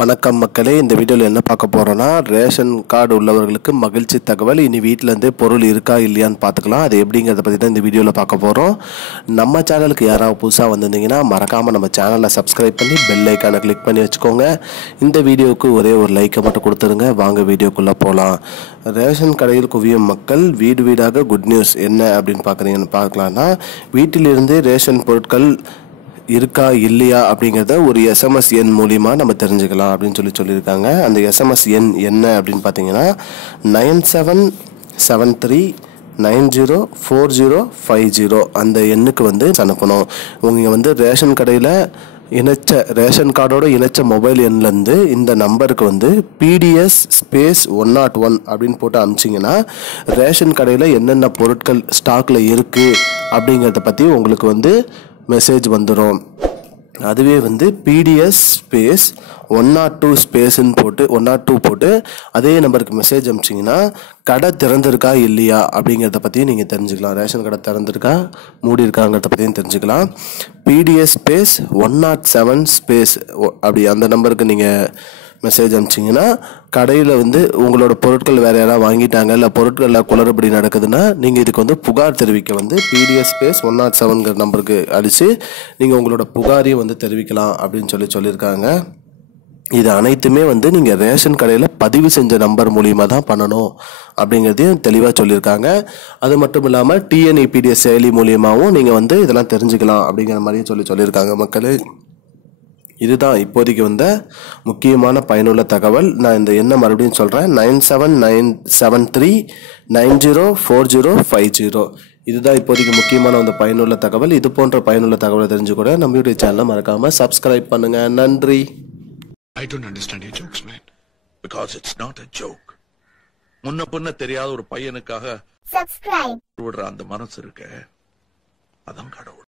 வணக்கம் மக்களே, இந்த வீடியோவில் என்ன பார்க்க போகிறோன்னா, ரேஷன் கார்டு உள்ளவர்களுக்கு மகிழ்ச்சி தகவல். இனி வீட்டிலேருந்தே பொருள் இருக்கா இல்லையான்னு பார்த்துக்கலாம். அது எப்படிங்கிறத பற்றி தான் இந்த வீடியோவில் பார்க்க போகிறோம். நம்ம சேனலுக்கு யாராவது புதுசாக வந்திருந்தீங்கன்னா மறக்காமல் நம்ம சேனலை சப்ஸ்கிரைப் பண்ணி பெல் ஐக்கானை கிளிக் பண்ணி வச்சுக்கோங்க. இந்த வீடியோவுக்கு ஒரே ஒரு லைக்கை மட்டும் கொடுத்துருங்க. வாங்க வீடியோக்குள்ளே போகலாம். ரேஷன் கடையில் குவியும் மக்கள் வீடு வீடாக குட் நியூஸ் என்ன அப்படின்னு பார்க்கலான்னா, வீட்டிலிருந்தே ரேஷன் பொருட்கள் இருக்கா இல்லையா அப்படிங்கிறத ஒரு எஸ்எம்எஸ் எண் மூலிமா நம்ம தெரிஞ்சுக்கலாம் அப்படின்னு சொல்லியிருக்காங்க. அந்த எஸ்எம்எஸ் எண் என்ன அப்படின்னு பார்த்தீங்கன்னா 9773904050 அந்த எண்ணுக்கு அனுப்பணும். உங்கள் ரேஷன் கடையில் ரேஷன் கார்டோட இணைச்ச மொபைல் எண்லேருந்து இந்த நம்பருக்கு PDS ஸ்பேஸ் 101 அப்படின்னு போட்டு அனுப்பிச்சிங்கன்னா ரேஷன் கடையில் என்னென்ன பொருட்கள் ஸ்டாக்கில் இருக்குது அப்படிங்கிறத பற்றி உங்களுக்கு மெசேஜ் வந்துடும். அதுவே PDS ஸ்பேஸ் 102 ஸ்பேஸ்ன்னு போட்டு 102 போட்டு அதே நம்பருக்கு மெசேஜ் அனுப்பிச்சிங்கன்னா கடை திறந்திருக்கா இல்லையா அப்படிங்கிறத பற்றியும் நீங்கள் தெரிஞ்சுக்கலாம். ரேஷன் கடை திறந்திருக்கா மூடி இருக்காங்கிறத பற்றியும் தெரிஞ்சுக்கலாம். PDS ஸ்பேஸ் 107 ஸ்பேஸ் அப்படி அந்த நம்பருக்கு நீங்கள் மெசேஜ் அனுப்பிச்சிங்கன்னா கடையில் உங்களோட பொருட்கள் வேறு யாராவது வாங்கிட்டாங்க, இல்லை பொருட்களில் குளறுபடி நடக்குதுன்னா நீங்கள் இதுக்கு புகார் தெரிவிக்க PDS ஸ்பேஸ் 107 நம்பருக்கு அடித்து நீங்கள் உங்களோட புகாரையும் தெரிவிக்கலாம் அப்படின்னு சொல்லியிருக்காங்க. இது அனைத்துமே நீங்கள் ரேஷன் கடையில் பதிவு செஞ்ச நம்பர் மூலிமா தான் பண்ணணும் அப்படிங்கிறதையும் தெளிவாக சொல்லியிருக்காங்க. அது மட்டும் இல்லாமல் TNEPDS செயலி மூலியமாகவும் நீங்கள் இதெல்லாம் தெரிஞ்சுக்கலாம் அப்படிங்கிற மாதிரியும் சொல்லியிருக்காங்க. மக்களே, இதுதான் இப்போதைக்கு முக்கியமான பயனுள்ள தகவல். நான் இந்த எண்ணை மறுபடியும் சொல்கிறேன், 9773904050. இதுதான் இப்போதைக்கு முக்கியமான பயனுள்ள தகவல். இது போன்ற பயனுள்ள தகவலை தெரிஞ்சுக்கூட நம்ம யூடியூப் சேனலை மறக்காமல் சப்ஸ்கிரைப் பண்ணுங்க. நன்றி. I don't understand your jokes, man. Because it's not a joke. முன்ன பின்ன தெரியாத ஒரு பையனுக்காக subscribe விடுற அந்த மனசு இருக்க, அதான் கடவுள்.